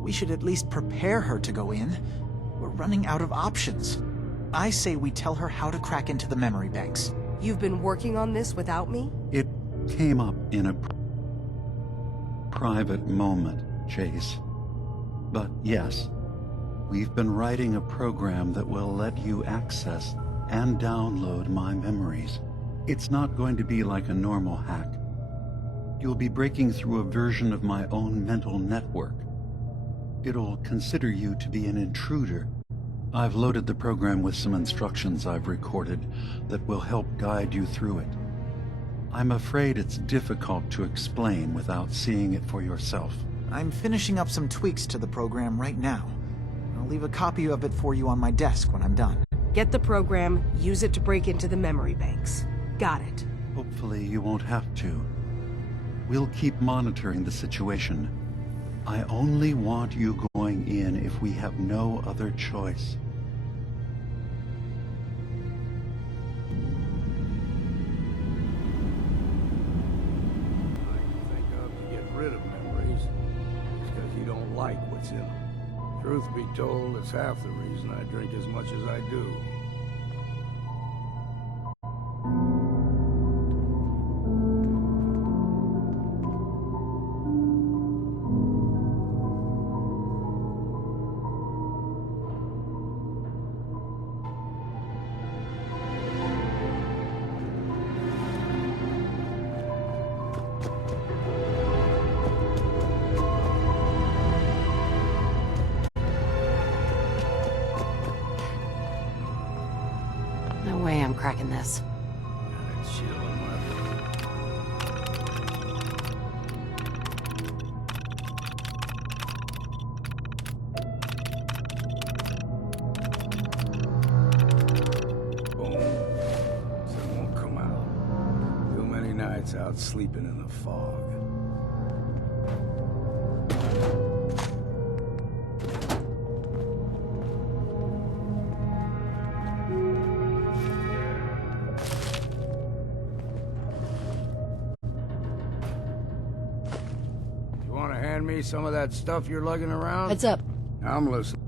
We should at least prepare her to go in. We're running out of options. I say we tell her how to crack into the memory banks. You've been working on this without me? It came up in a private moment, Chase. But yes, we've been writing a program that will let you access and download my memories. It's not going to be like a normal hack. You'll be breaking through a version of my own mental network. It'll consider you to be an intruder. I've loaded the program with some instructions I've recorded that will help guide you through it. I'm afraid it's difficult to explain without seeing it for yourself. I'm finishing up some tweaks to the program right now. I'll leave a copy of it for you on my desk when I'm done. Get the program, use it to break into the memory banks. Got it. Hopefully you won't have to. We'll keep monitoring the situation. I only want you going in if we have no other choice. I can think of to get rid of memories is because you don't like what's in them. Truth be told, it's half the reason I drink as much as I do. No way I'm cracking this. That chill in my boom. Still won't come out. Too many nights out sleeping in the fog. Hand me some of that stuff you're lugging around? Heads up. I'm listening.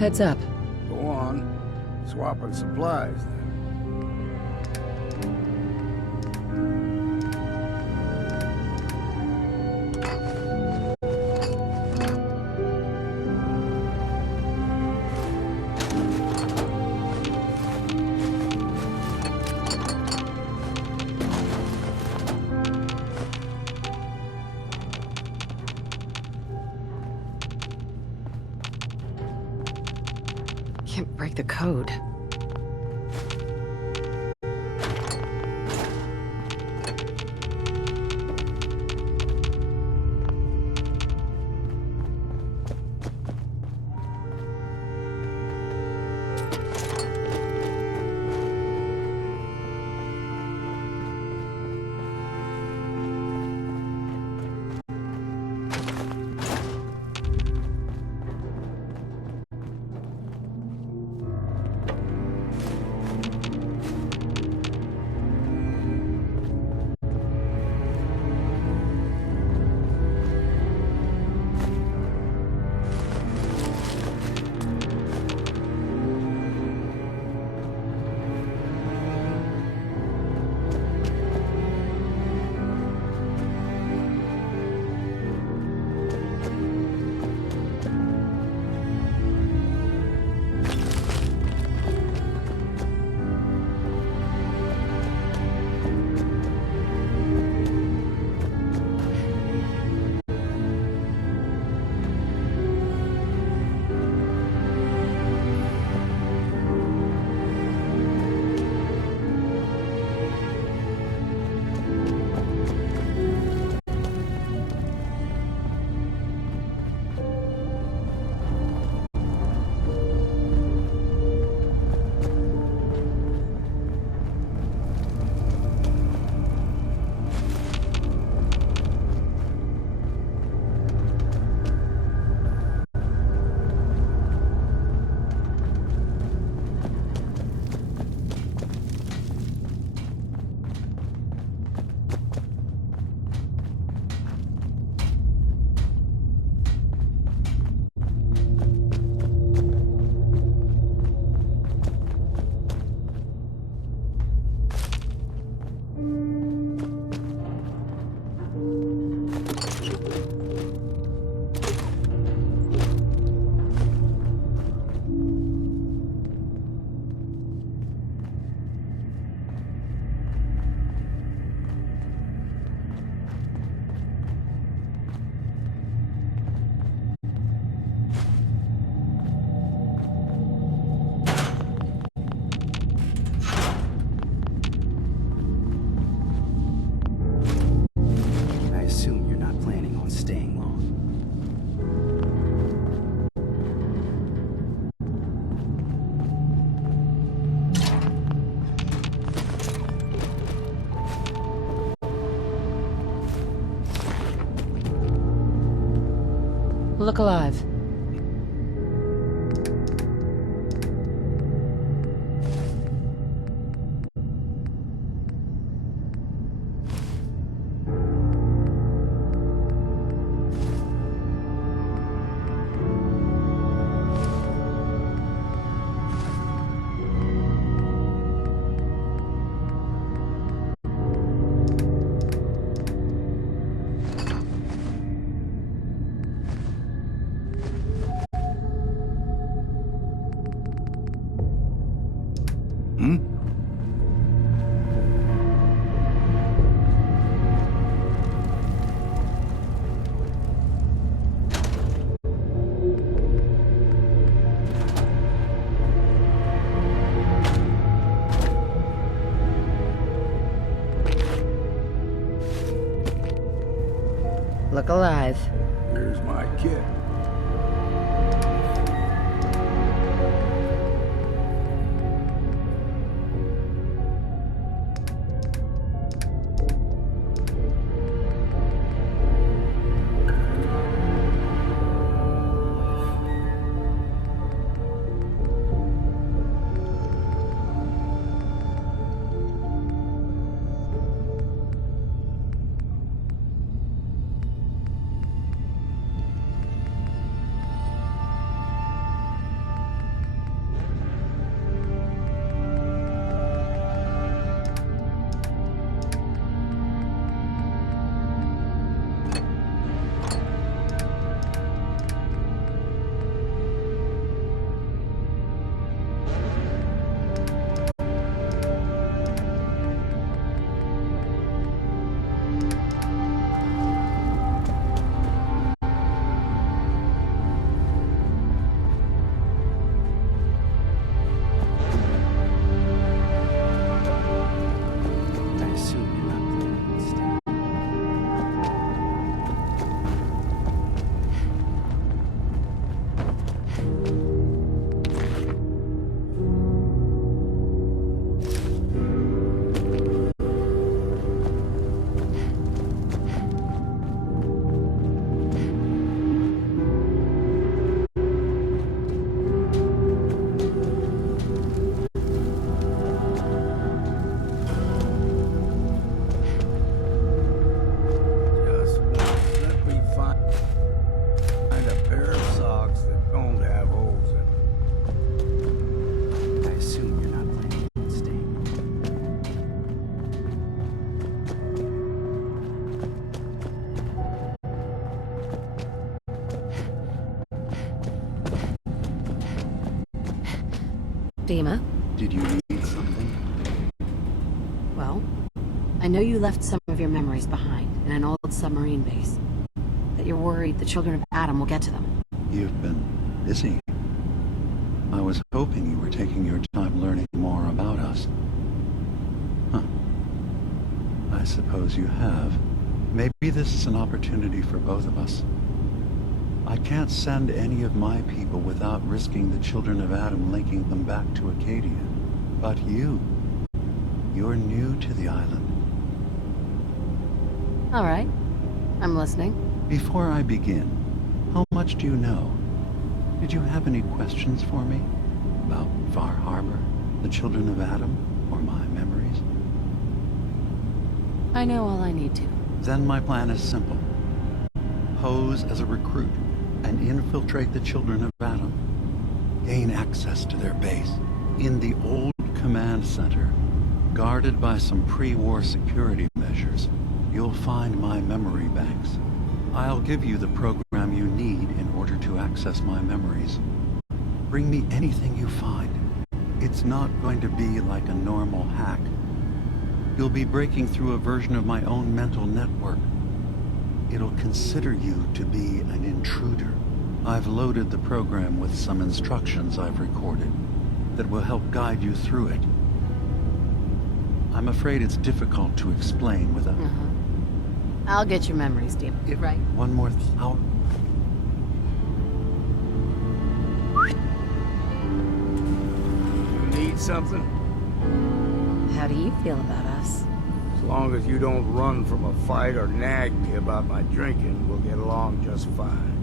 Heads up. Go on. Swapping supplies, then. Can't break the code. I assume you're not planning on staying long. Look alive. Hmm? Look alive. Here's my kit. Dima, Did you need something? well, I know you left some of your memories behind in an old submarine base. That you're worried the children of Adam will get to them. You've been busy. I was hoping you were taking your time learning more about us. Huh. I suppose you have. Maybe this is an opportunity for both of us. I can't send any of my people without risking the children of Adam linking them back to Acadia. But you're new to the island. All right, I'm listening. Before I begin, how much do you know? Did you have any questions for me? About Far Harbor, the children of Adam, or my memories? I know all I need to. Then my plan is simple. Pose as a recruit and infiltrate the children of Adam. Gain access to their base in the old command center, guarded by some pre-war security measures. You'll find my memory banks. I'll give you the program you need in order to access my memories. Bring me anything you find. It's not going to be like a normal hack. You'll be breaking through a version of my own mental network. It'll consider you to be an intruder. I've loaded the program with some instructions I've recorded that will help guide you through it. I'm afraid it's difficult to explain without... I'll get your memories, Dima, right? One more hour. You need something? How do you feel about us? As long as you don't run from a fight or nag me about my drinking, we'll get along just fine.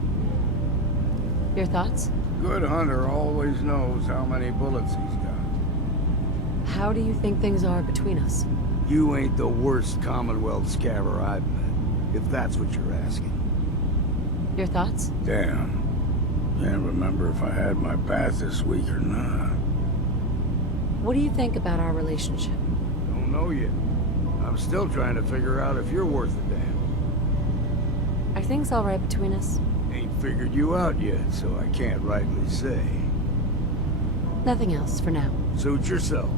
Your thoughts? Good hunter always knows how many bullets he's got. How do you think things are between us? You ain't the worst Commonwealth scabber I've met, if that's what you're asking. Your thoughts? Damn. Can't remember if I had my bath this week or not. What do you think about our relationship? Don't know yet. I'm still trying to figure out if you're worth a damn. Are things all right between us? Ain't figured you out yet, so I can't rightly say. Nothing else for now. Suit yourself.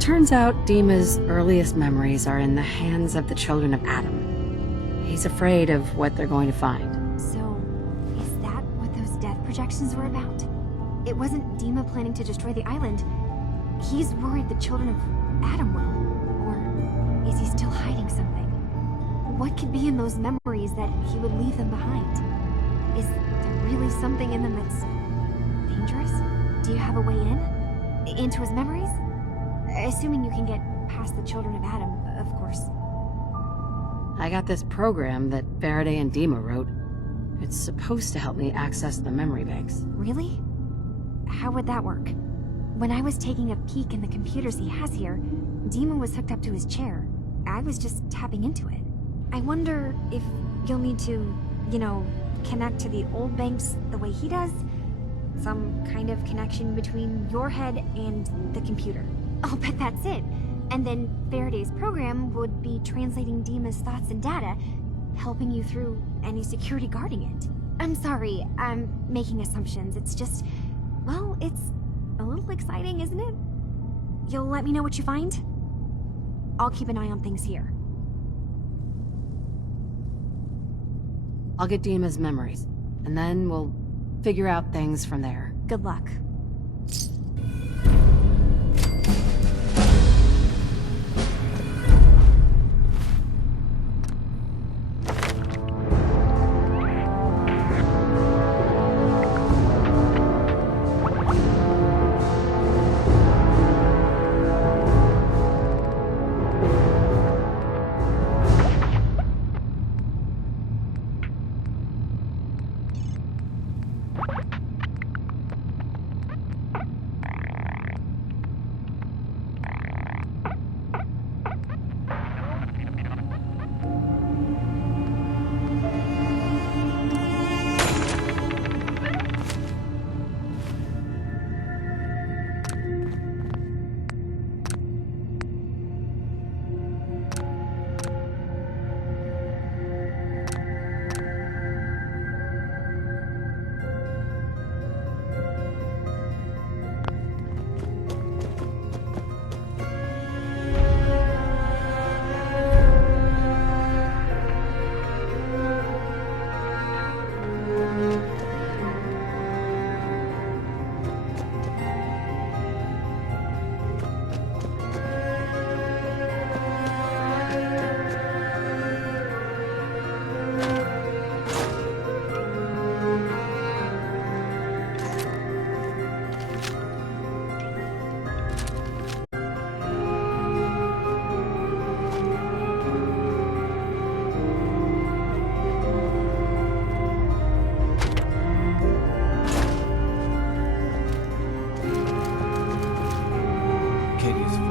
Turns out Dima's earliest memories are in the hands of the children of Adam. He's afraid of what they're going to find. So, is that what those death projections were about? It wasn't Dima planning to destroy the island. He's worried the children of Adam will. Or is he still hiding something? What could be in those memories that he would leave them behind? Is there really something in them that's dangerous? Do you have a way in? Into his memories? Assuming you can get past the children of Adam, of course. I got this program that Faraday and Dima wrote. It's supposed to help me access the memory banks. Really? How would that work? When I was taking a peek in the computers he has here, Dima was hooked up to his chair. I was just tapping into it. I wonder if you'll need to, connect to the old banks the way he does? Some kind of connection between your head and the computer. I'll bet that's it. And then Faraday's program would be translating Dima's thoughts and data, helping you through any security guarding it. I'm sorry, I'm making assumptions. It's just, well, it's a little exciting, isn't it? You'll let me know what you find? I'll keep an eye on things here. I'll get Dima's memories, and then we'll figure out things from there. Good luck. Arcadia's